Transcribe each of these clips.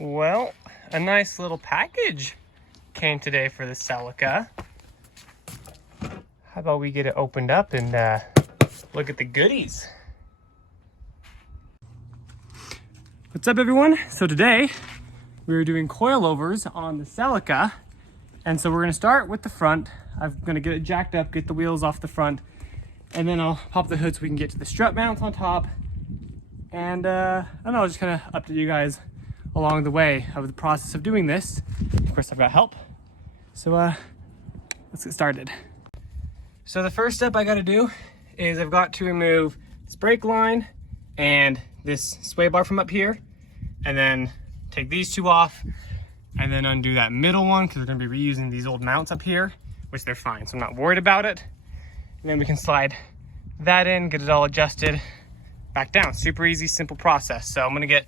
Well, a nice little package came today for the Celica. How about we get it opened up and look at the goodies? What's up, everyone? So today we're doing coilovers on the Celica, and so we're going to start with the front. I'm going to get it jacked up, get the wheels off the front, and then I'll pop the hood so we can get to the strut mounts on top. And I don't know, just kind of update you guys along the way of the process of doing this. Of course, I've got help. So let's get started. So the first step I got to do is I've got to remove this brake line and this sway bar from up here, and then take these two off, and then undo that middle one because we're going to be reusing these old mounts up here, which they're fine, so I'm not worried about it. And then we can slide that in, get it all adjusted back down. Super easy, simple process. So I'm going to get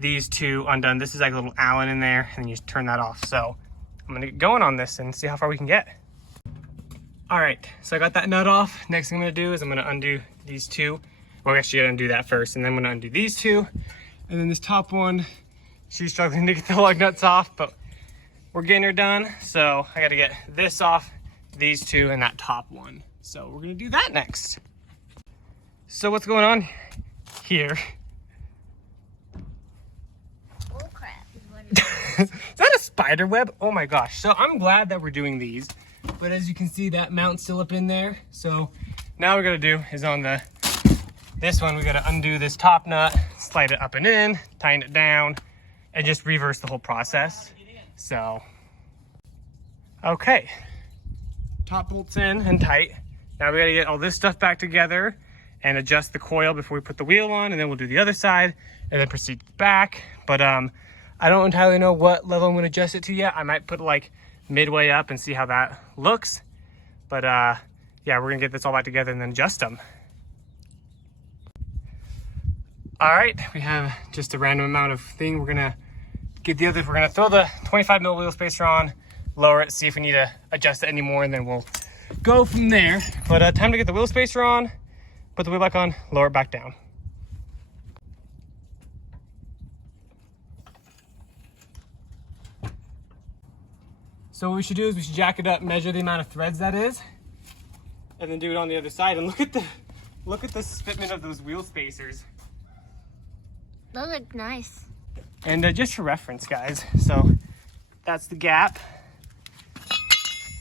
these two undone. This is like a little Allen in there, and then you just turn that off. So I'm going to get going on this and see how far we can get. All right, so I got that nut off. Next thing I'm going to do is I'm going to undo these two. Well, actually, I got to undo that first, and then I'm going to undo these two. And then this top one, she's struggling to get the lug nuts off, but we're getting her done. So I got to get this off, these two, and that top one. So we're going to do that next. So what's going on here? Oh crap. Is that a spider web? Oh my gosh. So I'm glad that we're doing these, but as you can see, that mount's still up in there. So now what we're gonna do is on this one, we gotta undo this top nut, slide it up and in, tighten it down, and just reverse the whole process. So, okay. Top bolt's in and tight. Now we gotta get all this stuff back together and adjust the coil before we put the wheel on, and then we'll do the other side and then proceed back. But I don't entirely know what level I'm gonna adjust it to yet. I might put it like midway up and see how that looks. But yeah, we're gonna get this all back together and then adjust them. All right, we have just a random amount of thing. We're gonna throw the 25 mil wheel spacer on, lower it, see if we need to adjust it anymore, and then we'll go from there. But time to get the wheel spacer on, put the wheel back on, lower it back down. So what we should do is we should jack it up, measure the amount of threads that is, and then do it on the other side. And look at the fitment of those wheel spacers. Those look nice. And just for reference, guys, so that's the gap.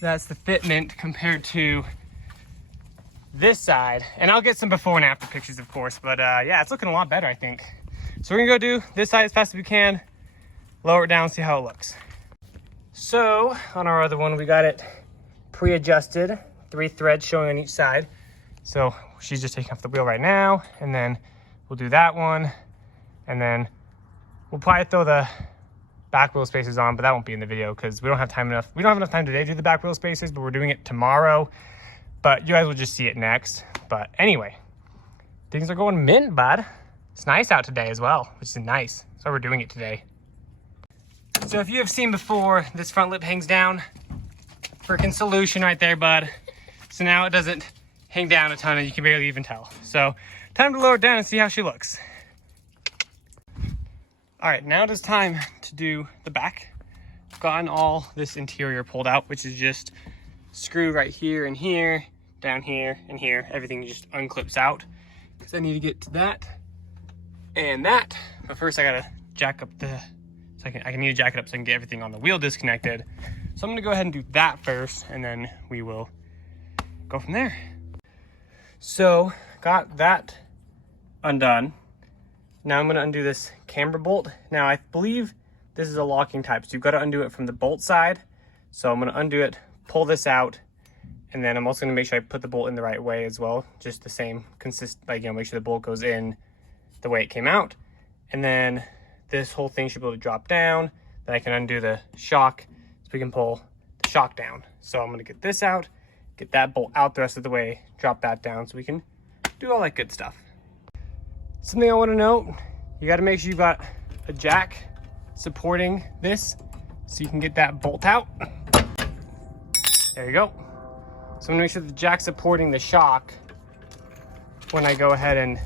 That's the fitment compared to this side. And I'll get some before and after pictures, of course, but yeah, it's looking a lot better, I think. So we're gonna go do this side as fast as we can, lower it down, see how it looks. So on our other one, we got it pre-adjusted, 3 threads showing on each side. So she's just taking off the wheel right now, and then we'll do that one, and then we'll probably throw the back wheel spacers on, but that won't be in the video because we don't have enough time today to do the back wheel spacers, but we're doing it tomorrow. But you guys will just see it next. But anyway, things are going mint, bud. It's nice out today as well, which is nice. So we're doing it today. So if you have seen before, this front lip hangs down. Freaking solution right there, bud. So now it doesn't hang down a ton and you can barely even tell. So time to lower it down and see how she looks. All right, now it is time to do the back. I've gotten all this interior pulled out, which is just screw right here and here, down here and here. Everything just unclips out because I need to get to that and that. But first I gotta jack up I need to jack it up so I can get everything on the wheel disconnected. So I'm gonna go ahead and do that first, and then we will go from there. So got that undone. Now I'm gonna undo this camber bolt. Now I believe this is a locking type, so you've got to undo it from the bolt side. So I'm gonna undo it, pull this out, and then I'm also gonna make sure I put the bolt in the right way as well. Just the same, make sure the bolt goes in the way it came out. And then this whole thing should be able to drop down. Then I can undo the shock so we can pull the shock down. So I'm gonna get this out, get that bolt out the rest of the way, drop that down so we can do all that good stuff. Something I want to note, you got to make sure you've got a jack supporting this so you can get that bolt out. There you go. So I'm going to make sure the jack's supporting the shock when I go ahead and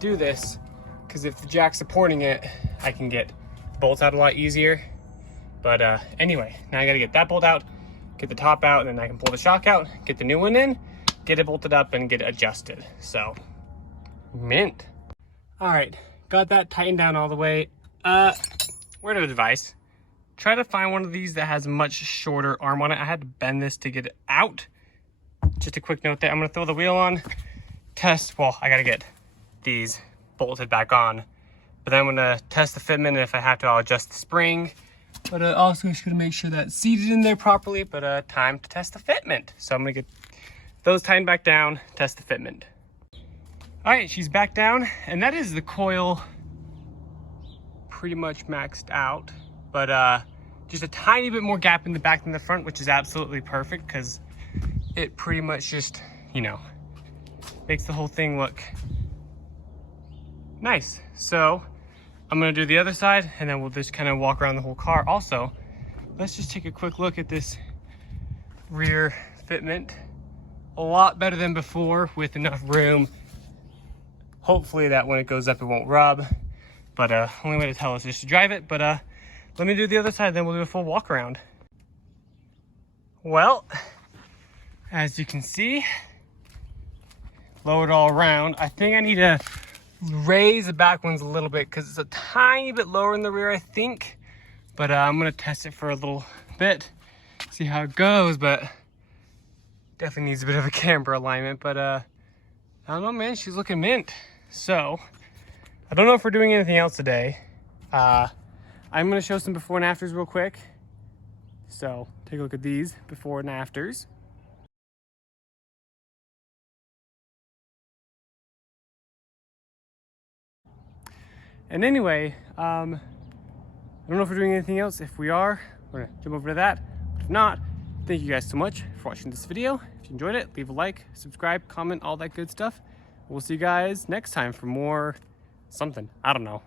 do this, because if the jack's supporting it, I can get bolts out a lot easier. But anyway, now I gotta get that bolt out, get the top out, and then I can pull the shock out, get the new one in, get it bolted up, and get it adjusted. So, mint. All right, got that tightened down all the way. Word of advice, try to find one of these that has a much shorter arm on it. I had to bend this to get it out. Just a quick note there, I'm gonna throw the wheel on, test, well, I gotta get these bolted back on, but then I'm gonna test the fitment, and if I have to, I'll adjust the spring. But also just gonna make sure that's seated in there properly, but time to test the fitment. So I'm gonna get those tightened back down, test the fitment. All right, she's back down, and that is the coil pretty much maxed out, but just a tiny bit more gap in the back than the front, which is absolutely perfect because it pretty much just, you know, makes the whole thing look nice. So I'm gonna do the other side, and then we'll just kind of walk around the whole car. Also, let's just take a quick look at this rear fitment. A lot better than before, with enough room. Hopefully that when it goes up, it won't rub. But only way to tell is just to drive it. But let me do the other side, then we'll do a full walk around. Well, as you can see, lowered all around. I think I need to raise the back ones a little bit because it's a tiny bit lower in the rear, I think. But I'm gonna test it for a little bit, see how it goes. But definitely needs a bit of a camber alignment. But I don't know, man, she's looking mint. So I don't know if we're doing anything else today. I'm gonna show some before and afters real quick. So take a look at these before and afters. And anyway, I don't know if we're doing anything else. If we are, we're gonna jump over to that. But if not, thank you guys so much for watching this video. If you enjoyed it, leave a like, subscribe, comment, all that good stuff. We'll see you guys next time for more something. I don't know.